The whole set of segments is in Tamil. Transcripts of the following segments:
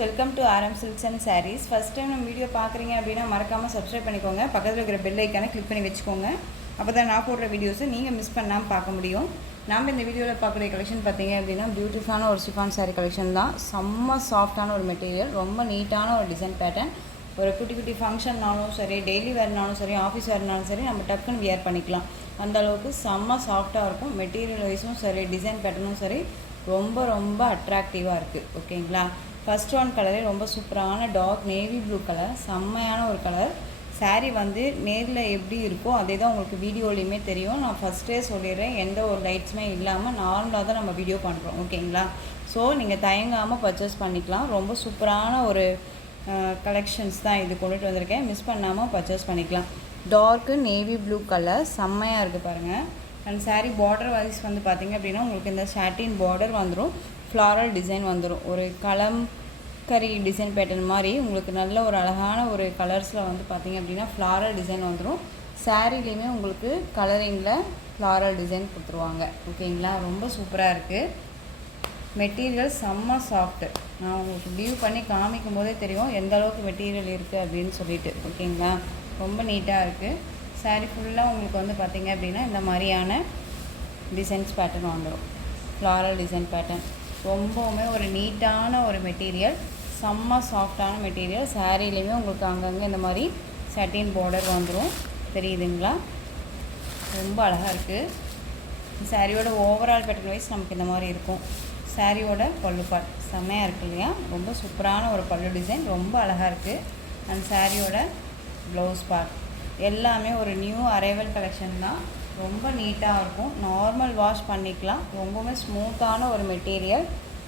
Welcome to RM Silks and Sarees. First time நம்ம வீடியோ பார்க்குறீங்க அப்படின்னா மறக்காமல் சப்ஸ்கிரைப் பண்ணிக்கோங்க. பக்கத்தில் இருக்கிற பெல் ஐக்கானை கிளிக் பண்ணி வச்சுக்கோங்க. அப்போ தான் நான் போடுற வீடியோஸை நீங்கள் மிஸ் பண்ணாமல் பார்க்க முடியும். நாம் இந்த வீடியோவில் பார்க்குற கலெக்ஷன் பார்த்தீங்க அப்படின்னா பியூட்டிஃபுல்லான ஒரு ஷிஃபான் சாரீ கலெக்ஷன் தான். செம்ம சாஃப்டான ஒரு மெட்டீரியல், ரொம்ப நீட்டான ஒரு டிசைன் பேட்டர்ன். ஒரு குட்டி குட்டி ஃபங்க்ஷன்னாலும் சரி, டெய்லி வேர்னாலும் சரி, ஆஃபீஸ் வேர்னாலும் சரி, நம்ம டக்குன்னு வியர் பண்ணிக்கலாம். அந்த அளவுக்கு செம்ம சாஃப்டாக இருக்கும். மெட்டீரியல் வைஸும் சரி, டிசைன் பேட்டர்னும் சரி, ரொம்ப ரொம்ப அட்ராக்டிவாக இருக்குது. ஓகேங்களா? ஃபஸ்ட் ஒன் கலரே ரொம்ப சூப்பரான டார்க் நேவி ப்ளூ கலர், செம்மையான ஒரு கலர். சாரீ வந்து நேரில் எப்படி இருக்கோ அதே தான் உங்களுக்கு வீடியோலையுமே தெரியும். நான் ஃபஸ்ட்டே சொல்லிடுறேன், எந்த ஒரு லைட்ஸுமே இல்லாமல் நார்மலாக தான் நம்ம வீடியோ பண்ணுறோம். ஓகேங்களா? ஸோ நீங்கள் தயங்காமல் பர்ச்சேஸ் பண்ணிக்கலாம். ரொம்ப சூப்பரான ஒரு கலெக்ஷன்ஸ் தான் இது கொண்டுட்டு வந்திருக்கேன். மிஸ் பண்ணாமல் பர்ச்சேஸ் பண்ணிக்கலாம். டார்க்கு நேவி ப்ளூ கலர் செம்மையாக இருக்குது பாருங்கள். அண்ட் சாரீ பார்டர் வைஸ் வந்து பார்த்திங்க அப்படின்னா உங்களுக்கு இந்த சாட்டின் பார்டர் வந்துடும், ஃப்ளாரல் டிசைன் வந்துடும். ஒரு கரி டிசைன் பேட்டர்ன் மாதிரி உங்களுக்கு நல்ல ஒரு அழகான ஒரு கலர்ஸில் வந்து பார்த்திங்க அப்படின்னா ஃப்ளாரல் டிசைன் வந்துடும். சாரீலேயுமே உங்களுக்கு கலரிங்கில் ஃப்ளாரல் டிசைன் கொடுத்துருவாங்க. ஓகேங்களா? ரொம்ப சூப்பராக இருக்குது. மெட்டீரியல் செம்ம சாஃப்ட்டு. நான் உங்களுக்கு வியூ பண்ணி காமிக்கும் போதே தெரியும் எந்த அளவுக்கு மெட்டீரியல் இருக்குது அப்படின்னு சொல்லிட்டு. ஓகேங்களா? ரொம்ப நீட்டாக இருக்குது. சாரீ ஃபுல்லாக உங்களுக்கு வந்து பார்த்திங்க அப்படின்னா இந்த மாதிரியான டிசைன்ஸ் பேட்டர்ன் வந்துடும், ஃப்ளாரல் டிசைன் பேட்டர்ன். ரொம்பவுமே ஒரு நீட்டான ஒரு மெட்டீரியல், செம்ம சாஃப்டான மெட்டீரியல். சாரீலேயுமே உங்களுக்கு அங்கங்கே இந்த மாதிரி சட்டின் பார்டர் வந்துடும், தெரியுதுங்களா? ரொம்ப அழகாக இருக்குது. சாரியோட ஓவரால் பேட்டர்ன் வைஸ் நமக்கு இந்த மாதிரி இருக்கும். சாரியோட பல்லு பார்ட் செம்மையாக இருக்குது இல்லையா? ரொம்ப சூப்பரான ஒரு பல்லு டிசைன், ரொம்ப அழகாக இருக்குது. அண்ட் சாரியோட ப்ளவுஸ் பார்ட் எல்லாமே ஒரு நியூ அரைவல் கலெக்ஷன் தான். ரொம்ப நீட்டாக இருக்கும். நார்மல் வாஷ் பண்ணிக்கலாம். ரொம்பவே ஸ்மூத்தான ஒரு மெட்டீரியல்.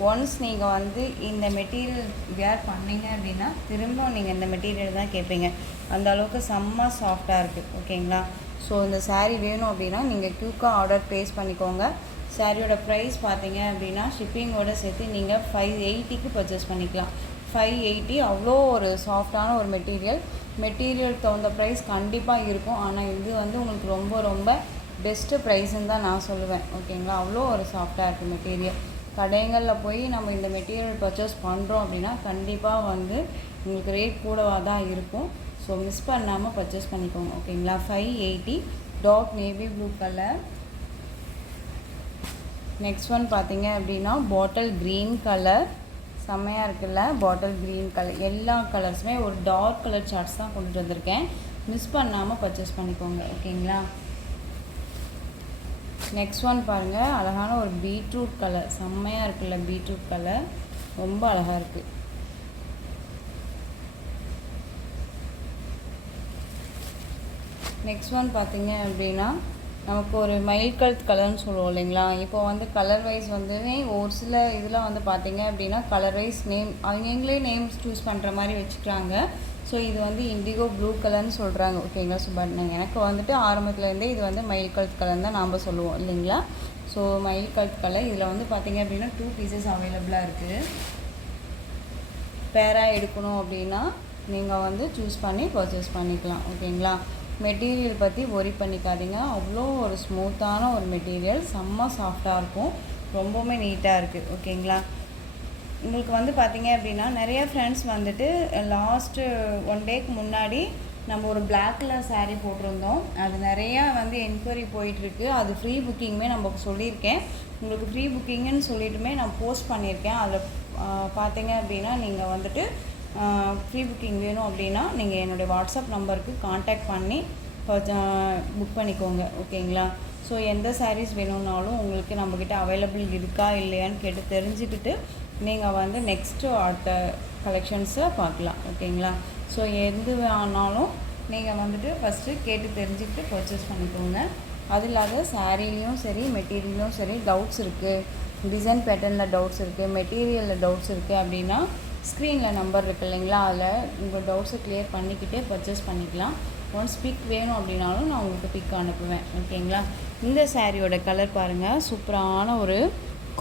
ஒன்ஸ் நீங்கள் வந்து இந்த மெட்டீரியல் வேர் பண்ணிங்க அப்படின்னா திரும்ப நீங்கள் இந்த மெட்டீரியல் தான் கேட்பீங்க. அந்த அளவுக்கு செம்ம சாஃப்டாக இருக்குது. ஓகேங்களா? ஸோ இந்த சாரீ வேணும் அப்படின்னா நீங்கள் குயிக்காக ஆர்டர் ப்ளேஸ் பண்ணிக்கோங்க. சாரியோட ப்ரைஸ் பார்த்தீங்க அப்படின்னா ஷிப்பிங்கோடு சேர்த்து நீங்கள் 580க்கு பர்ச்சேஸ் பண்ணிக்கலாம். 580 அவ்வளோ ஒரு சாஃப்டான ஒரு மெட்டீரியல் தகுந்த ப்ரைஸ் கண்டிப்பாக இருக்கும். ஆனால் இது வந்து உங்களுக்கு ரொம்ப ரொம்ப பெஸ்ட்டு ப்ரைஸுன்னு தான் நான் சொல்லுவேன். ஓகேங்களா? அவ்வளோ ஒரு சாஃப்டாக இருக்குது மெட்டீரியல். கடைகளில் போய் நம்ம இந்த மெட்டீரியல் பர்ச்சேஸ் பண்ணுறோம் அப்படின்னா கண்டிப்பாக வந்து உங்களுக்கு ரேட் கூடவாக தான் இருக்கும். ஸோ மிஸ் பண்ணாமல் பர்ச்சேஸ் பண்ணிக்கோங்க. ஓகேங்களா? 580 dark navy blue colour. Next one பார்த்தீங்க அப்படின்னா பாட்டில் க்ரீன் கலர், செம்மையாக இருக்குல்ல? Bottle green colour. எல்லா கலர்ஸுமே ஒரு டார்க் கலர் சார்ட்ஸ் தான் கொண்டுட்டு வந்திருக்கேன். மிஸ் பண்ணாமல் பர்ச்சேஸ் பண்ணிக்கோங்க. ஓகேங்களா? நெக்ஸ்ட் ஒன் பாருங்கள், அழகான ஒரு பீட்ரூட் கலர், செம்மையாக இருக்குல்ல? பீட்ரூட் கலர் ரொம்ப அழகாக இருக்குது. நெக்ஸ்ட் ஒன் பார்த்தீங்க அப்படின்னா நமக்கு ஒரு மைல் கலர் கலர்னு சொல்லுவோம் இல்லைங்களா? இப்போ வந்து கலர் வைஸ் வந்து ஒரு சில இதில் வந்து பார்த்திங்க அப்படின்னா கலர் வைஸ் நேம் அவங்களே நேம்ஸ் சூஸ் பண்ணுற மாதிரி வச்சுக்கிறாங்க. ஸோ இது வந்து இண்டிகோ ப்ளூ கலர்னு சொல்கிறாங்க. ஓகேங்களா? ஸோ பட் எனக்கு வந்துட்டு ஆரம்பத்துலேருந்தே இது வந்து மயில் கலர் கலர் தான் நாம் சொல்லுவோம் இல்லைங்களா? ஸோ மயில் கலர் கலர். இதில் வந்து பார்த்திங்க அப்படின்னா 2 பீசஸ் அவைலபிளாக இருக்குது. பேராக எடுக்கணும் அப்படின்னா நீங்கள் வந்து சூஸ் பண்ணி பர்ச்சேஸ் பண்ணிக்கலாம். ஓகேங்களா? மெட்டீரியல் பற்றி ஒரி பண்ணிக்காதீங்க. அவ்வளோ ஒரு ஸ்மூத்தான ஒரு மெட்டீரியல், செம்ம சாஃப்டாக இருக்கும், ரொம்பவுமே நீட்டாக இருக்குது. ஓகேங்களா? உங்களுக்கு வந்து பார்த்திங்க அப்படின்னா நிறைய ஃப்ரெண்ட்ஸ் வந்துட்டு லாஸ்ட்டு 1 டேக்கு முன்னாடி நம்ம ஒரு பிளாக் கலர் சாரீ போட்டிருந்தோம். அது நிறையா வந்து என்கொயரி போயிட்டுருக்கு. அது ஃப்ரீ புக்கிங்குமே நம்ம சொல்லியிருக்கேன். உங்களுக்கு ஃப்ரீ புக்கிங்குன்னு சொல்லிட்டுமே நான் போஸ்ட் பண்ணியிருக்கேன். அதில் பார்த்தீங்க அப்படின்னா நீங்கள் வந்துட்டு ஃப்ரீ புக்கிங் வேணும் அப்படின்னா நீங்கள் என்னுடைய வாட்ஸ்அப் நம்பருக்கு காண்டாக்ட் பண்ணி புக் பண்ணிக்கோங்க. ஓகேங்களா? ஸோ எந்த சாரீஸ் வேணும்னாலும் உங்களுக்கு நம்மக்கிட்ட அவைலபிள் இருக்கா இல்லையான்னு கேட்டு தெரிஞ்சுக்கிட்டு நீங்கள் வந்து நெக்ஸ்ட்டு அடுத்த கலெக்ஷன்ஸை பார்க்கலாம். ஓகேங்களா? ஸோ எது ஆனாலும் நீங்கள் வந்துட்டு ஃபஸ்ட்டு கேட்டு தெரிஞ்சுக்கிட்டு பர்ச்சேஸ் பண்ணிக்கோங்க. அது இல்லாத சாரீலையும் சரி, மெட்டீரியலும் சரி, டவுட்ஸ் இருக்குது, டிசைன் பேட்டர்னில் டவுட்ஸ் இருக்குது, மெட்டீரியலில் டவுட்ஸ் இருக்குது அப்படின்னா ஸ்க்ரீனில் நம்பர் இருக்குது இல்லைங்களா? அதில் உங்கள் டவுட்ஸை க்ளியர் பண்ணிக்கிட்டே பர்ச்சேஸ் பண்ணிக்கலாம். ஒன்ஸ் பிக் வேணும் அப்படின்னாலும் நான் உங்களுக்கு பிக் அனுப்புவேன். ஓகேங்களா? இந்த சாரியோட கலர் பாருங்கள், சூப்பரான ஒரு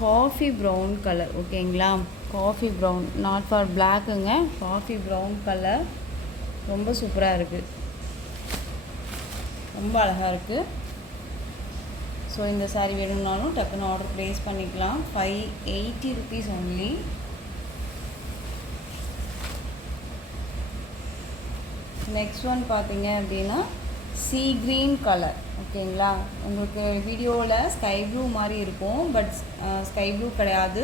காஃபி ப்ரௌன் கலர். ஓகேங்களா? காஃபி ப்ரௌன், நாட் ஃபார் பிளாக்குங்க, காஃபி ப்ரௌன் கலர். ரொம்ப சூப்பராக இருக்குது, ரொம்ப அழகாக இருக்குது. ஸோ இந்த சாரீ வேணும்னாலும் டக்குன்னு ஆர்டர் ப்ளேஸ் பண்ணிக்கலாம். 580 rupees ஒன்லி. நெக்ஸ்ட் ஒன் பார்த்தீங்க அப்படின்னா சீ க்ரீன் கலர். ஓகேங்களா, உங்களுக்கு வீடியோவில் ஸ்கை ப்ளூ மாதிரி இருக்கும், பட் ஸ்கை ப்ளூ கிடையாது,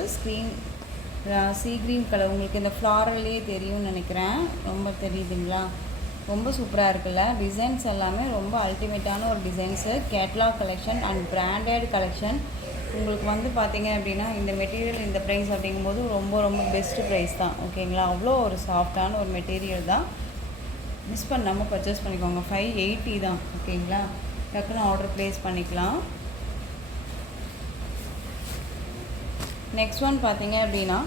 சீ க்ரீன் கலர். உங்களுக்கு இந்த ஃப்ளாரல்லே தெரியும்னு நினைக்கிறேன். ரொம்ப தெரியுதுங்களா? ரொம்ப சூப்பராக இருக்குல்ல. டிசைன்ஸ் எல்லாமே ரொம்ப அல்டிமேட்டான ஒரு designs. Catalogue collection and branded collection. உங்களுக்கு வந்து பார்த்தீங்க அப்படின்னா இந்த மெட்டீரியல் இந்த ப்ரைஸ் அப்படிங்கும்போது ரொம்ப ரொம்ப பெஸ்ட்டு ப்ரைஸ் தான். ஓகேங்களா, அவ்வளோ ஒரு சாஃப்டான ஒரு மெட்டீரியல் தான். மிஸ் பண்ணாமல் பர்ச்சேஸ் பண்ணிக்கோங்க. 580 தான். ஓகேங்களா, டக்குன்னு ஆர்டர் ப்ளேஸ் பண்ணிக்கலாம். நெக்ஸ்ட் ஒன் பார்த்தீங்க அப்படின்னா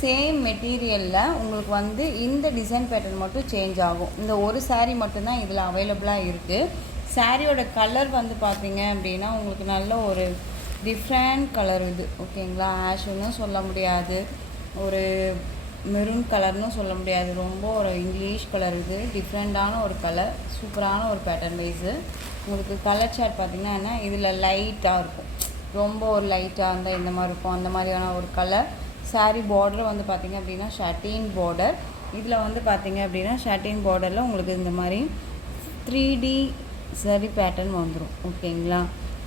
சேம் மெட்டீரியலில் உங்களுக்கு வந்து இந்த டிசைன் பேட்டர்ன் மட்டும் சேஞ்ச் ஆகும். இந்த ஒரு சாரீ மட்டும்தான் இதில் அவைலபிளாக இருக்குது. சாரியோட கலர் வந்து பார்த்தீங்க அப்படின்னா உங்களுக்கு நல்ல ஒரு டிஃப்ரெண்ட் கலர் இது. ஓகேங்களா, ஆஷ்னு சொல்ல முடியாது, ஒரு மெரூன் கலர்னு சொல்ல முடியாது, ரொம்ப ஒரு இங்கிலீஷ் கலர். இது டிஃப்ரெண்ட்டான ஒரு கலர், சூப்பரான ஒரு பேட்டர்ன் வைஸு. உங்களுக்கு கலர் சார்ட் பார்த்திங்கன்னா என்ன, இதில் லைட்டாக இருக்கும், ரொம்ப ஒரு லைட்டாக இருந்தால் இந்த மாதிரி இருக்கும், அந்த மாதிரியான ஒரு கலர். சாரீ பார்டர் வந்து பார்த்திங்க அப்படின்னா ஷட்டின் பார்டர். இதில் வந்து பார்த்திங்க அப்படின்னா ஷட்டின் பார்டரில் உங்களுக்கு இந்த மாதிரி 3D சரி பேட்டர்ன் வந்துடும். ஓகேங்களா,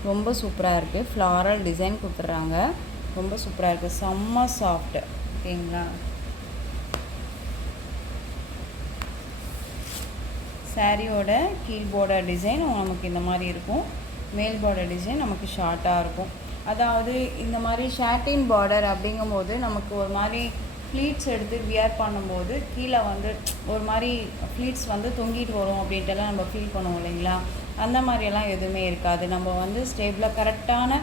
ரொம்ப சூப்பராக இருக்குது. ஃப்ளாரல் டிசைன் கொடுத்துட்றாங்க, ரொம்ப சூப்பராக இருக்குது, செம்ம சாஃப்ட்டு. ஓகேங்களா, சாரியோட கீழ் பார்டர் டிசைன் நமக்கு இந்த மாதிரி இருக்கும், மேல் பார்டர் டிசைன் நமக்கு ஷார்ட்டாக இருக்கும். அதாவது இந்த மாதிரி ஷாட்டின் பார்டர் அப்படிங்கும்போது நமக்கு ஒரு மாதிரி ஃப்ளீட்ஸ் எடுத்து வியர் பண்ணும்போது கீழே வந்து ஒரு மாதிரி ஃப்ளீட்ஸ் வந்து தொங்கிட்டு வரும் அப்படின்ட்டுலாம் நம்ம ஃபீல் பண்ணுவோம் இல்லைங்களா. அந்த மாதிரியெல்லாம் எதுவுமே இருக்காது. நம்ம வந்து ஸ்டேபிளாக கரெக்டான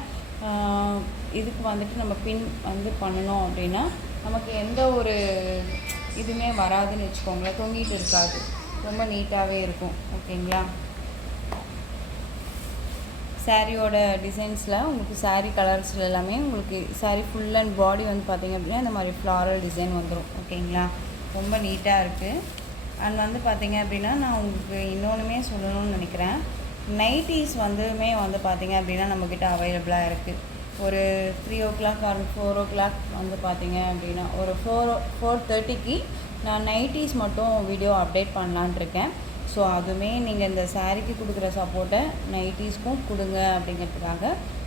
இதுக்கு வந்துட்டு நம்ம பின் வந்து பண்ணணும் அப்படின்னா நமக்கு எந்த ஒரு இதுவுமே வராதுன்னு வச்சுக்கோங்களேன், தொங்கிட்டு இருக்காது, ரொம்ப நீட்டாகவே இருக்கும். ஓகேங்களா, சாரியோட டிசைன்ஸில் உங்களுக்கு சாரீ கலர்ஸில் எல்லாமே உங்களுக்கு சாரீ ஃபுல் அண்ட் பாடி வந்து பார்த்திங்க அப்படின்னா இந்த மாதிரி ஃப்ளாரல் டிசைன் வந்துடும். ஓகேங்களா, ரொம்ப நீட்டாக இருக்குது. அண்ட் வந்து பார்த்திங்க அப்படின்னா நான் உங்களுக்கு இன்னொன்றுமே சொல்லணும்னு நினைக்கிறேன். நைட்டிஸ் வந்துமே வந்து பார்த்திங்க அப்படின்னா நம்மக்கிட்ட அவைலபிளாக இருக்குது. ஒரு 3 o'clock ஆர் 4 o'clock வந்து பார்த்திங்க அப்படின்னா ஒரு 4:30க்கு நான் நைட்டிஸ் மட்டும் வீடியோ அப்டேட் பண்ணலான்ட்டு இருக்கேன். ஸோ அதுவுமே நீங்கள் இந்த சாரீக்கு கொடுக்குற சப்போர்ட்டை நைட்டிஸ்க்கும் கொடுங்க அப்படிங்கிறதுக்காக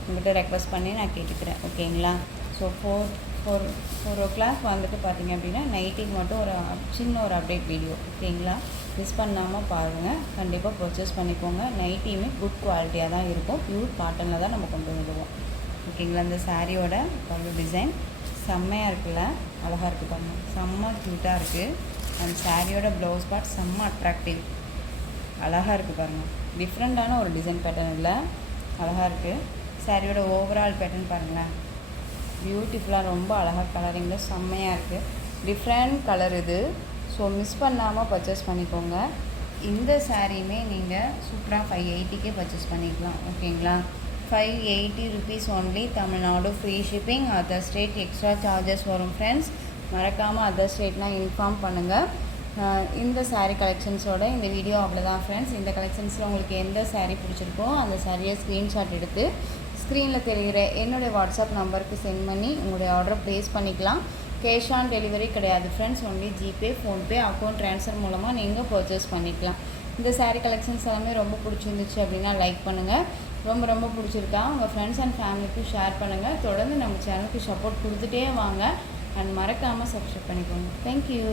உங்கள்கிட்ட ரெக்வஸ்ட் பண்ணி நான் கேட்டுக்கிறேன். ஓகேங்களா, ஸோ 4 o'clock வந்துட்டு பார்த்திங்க அப்படின்னா நைட்டிக்கு மட்டும் ஒரு சின்ன ஒரு அப்டேட் வீடியோ. ஓகேங்களா, மிஸ் பண்ணாமல் பாருங்கள், கண்டிப்பாக பர்ச்சேஸ் பண்ணிக்கோங்க. நைட்டியுமே குட் குவாலிட்டியாக தான் இருக்கும், பியூர் காட்டனில் தான் நம்ம கொண்டு வந்துடுவோம். ஓகேங்களா, இந்த சாரியோட பல்லு டிசைன் செம்மையாக இருக்குல்ல, அழகாக இருக்குது பாருங்கள், செம்ம க்யூட்டாக இருக்குது. அந்த சாரியோட ப்ளவுஸ் பார்ட் செம்ம அட்ராக்டிவ், அழகாக இருக்குது பாருங்கள். டிஃப்ரெண்ட்டான ஒரு டிசைன் பேட்டர்ன் இல்லை, அழகாக இருக்குது. சாரியோட ஓவரால் பேட்டர்ன் பாருங்களேன், பியூட்டிஃபுல்லாக ரொம்ப அழகாக கலரிங்கில் செம்மையாக இருக்குது. டிஃப்ரெண்ட் கலர் இது. ஸோ மிஸ் பண்ணாமல் பர்ச்சேஸ் பண்ணிக்கோங்க. இந்த சாரியுமே நீங்கள் சூப்பராக 580க்கே பர்ச்சேஸ் பண்ணிக்கலாம். ஓகேங்களா, 580 rupees only. Tamil Nadu free shipping. Other state extra charges வரும் ஃப்ரெண்ட்ஸ். மறக்காமல் அதர் ஸ்டேட்னால் இன்ஃபார்ம் பண்ணுங்கள். இந்த சாரீ கலெக்ஷன்ஸோட இந்த வீடியோ அவ்வளோதான் ஃப்ரெண்ட்ஸ். இந்த கலெக்ஷன்ஸில் உங்களுக்கு எந்த சாரீ பிடிச்சிருக்கோ அந்த சாரியை ஸ்க்ரீன்ஷாட் எடுத்து ஸ்க்ரீனில் தெரிகிற என்னுடைய வாட்ஸ்அப் நம்பருக்கு சென்ட் பண்ணி உங்களுடைய ஆர்டரை ப்ளேஸ் பண்ணிக்கலாம். கேஷ் ஆன் டெலிவரி கிடையாது friends, only GPay, PhonePe, account transfer மூலமாக நீங்கள் பர்ச்சேஸ் பண்ணிக்கலாம். இந்த சாரீ கலெக்ஷன்ஸ் எல்லாமே ரொம்ப பிடிச்சிருந்துச்சு அப்படின்னா லைக் பண்ணுங்கள். ரொம்ப ரொம்ப பிடிச்சிருக்கா உங்கள் ஃப்ரெண்ட்ஸ் அண்ட் ஃபேமிலிக்கு ஷேர் பண்ணுங்கள். தொடர்ந்து நம்ம சேனலுக்கு சப்போர்ட் கொடுத்துட்டே வாங்க. அண்ட் மறக்காமல் சப்ஸ்கிரைப் பண்ணிக்கோங்க. தேங்க்யூ.